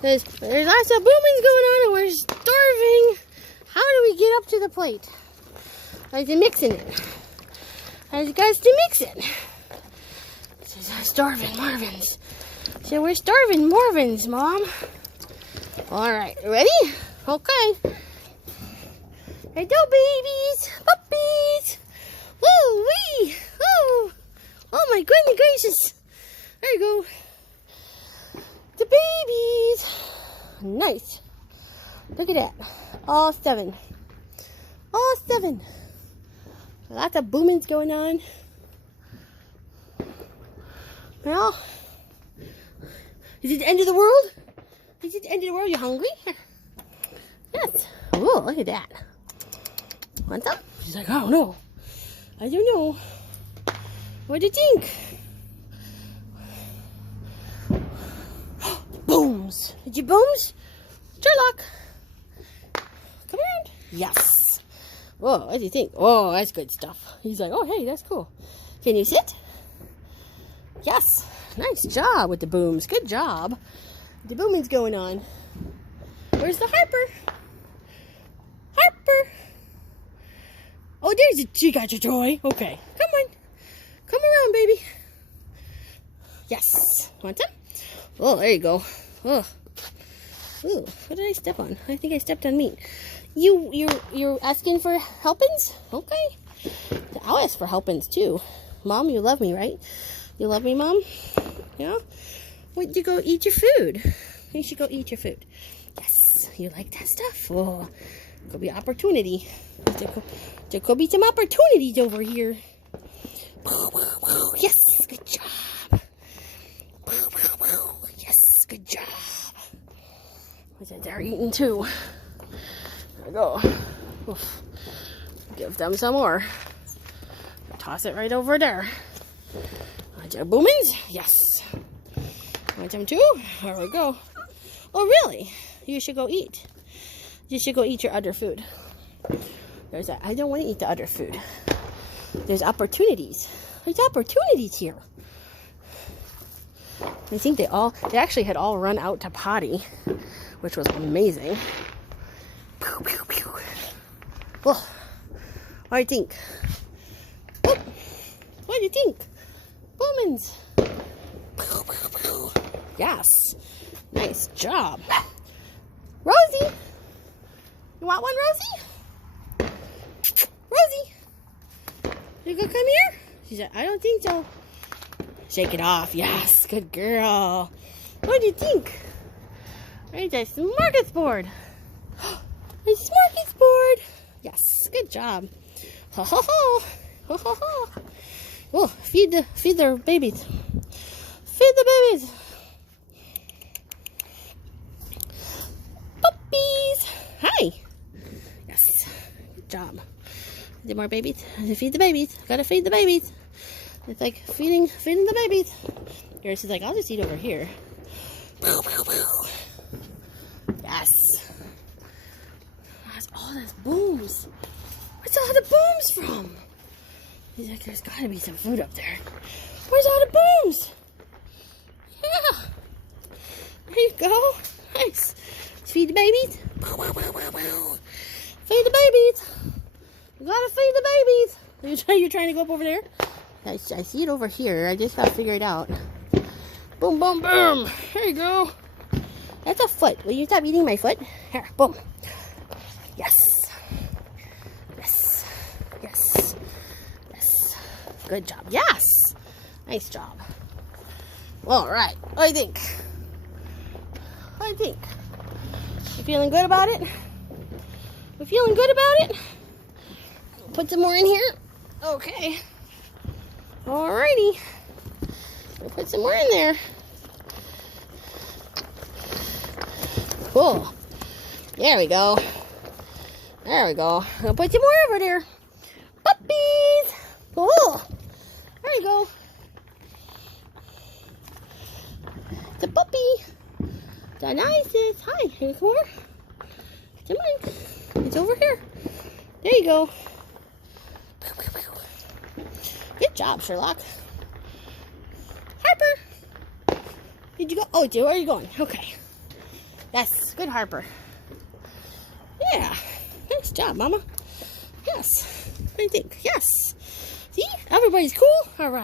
There's lots of boomings going on and we're starving. How do we get up to the plate? How's he mixing it? How's he guys to mix it? Starving Marvins. So we're starving Marvins, Mom. Alright, ready? Okay. Hello, babies. Puppies. Woo wee. Woo. Oh my goodness gracious. There you go. The babies. Nice. Look at that. All 7. All 7. Lots of boomings going on. Well, is it the end of the world? Is it the end of the world? You hungry? Yes. Oh, look at that. Want some? She's like, I don't know. I don't know. What do you think? Booms. Did you booms? Sherlock. Come around. Yes. Whoa, what do you think? Oh, that's good stuff. He's like, oh, hey, that's cool. Can you sit? Yes. Nice job with the booms. Good job. The booming's going on. Where's the Harper? Harper. Oh, there's she got your toy. Okay. Come on. Come around, baby. Yes. Want some? Oh, there you go. Oh. Ooh, what did I step on? I think I stepped on meat. You're asking for helpings? Okay. I'll ask for helpings too. Mom, you love me, right? You love me, Mom? Yeah? Why don't you go eat your food? You should go eat your food. Yes. You like that stuff? Oh, could be opportunity. There could be some opportunities over here. Yes, good job. Yes, good job. They're eating too. There we go. Oof. Give them some more. Toss it right over there. Want your boomings? Yes. Want them too? There we go. Oh, really? You should go eat. You should go eat your other food. There's that. I don't want to eat the other food. There's opportunities. There's opportunities here. I think they actually had all run out to potty, which was amazing. Pew, pew, pew. Well, what do you think? Oh, what do you think? Boomins. Pew, pew, pew. Yes. Nice job. Rosie. You want one, Rosie? Rosie. You gonna come here? She said, I don't think so. Shake it off. Yes. Good girl. What do you think? There's a smorgasbord. A smorgasbord. Yes. Good job. Ha ha ha. Ha ha ha. Oh, feed the babies. Feed the babies. Puppies. Hi. Yes. Good job. Is there more babies? Feed the babies. Gotta feed the babies. It's like feeding the babies. She's like, I'll just eat over here. Yes. That's all those booms. Where's all the booms from? He's like, there's gotta be some food up there. Where's all the booms? Yeah. There you go. Nice. Let's feed the babies. Feed the babies. You gotta feed the babies. You're trying to go up over there? I see it over here. I just gotta figure it out. Boom, boom, boom. There you go. That's a foot. Will you stop eating my foot? Here, boom. Yes. Yes. Yes. Yes. Good job. Yes. Nice job. All right. What do you think? What do you think? You feeling good about it? You feeling good about it? Put some more in here. Okay. Alrighty. We'll put some more in there. Cool. There we go. There we go. I'll put some more over there. Puppies. Cool. There you go. It's a puppy. The nicest. Hi. Here's more. Come on. It's over here. There you go. Good job, Sherlock. Harper. Did you go? Oh, where are you going? Okay. Yes, good Harper. Yeah, nice job, Mama. Yes, what do you think? Yes. See, everybody's cool. All right.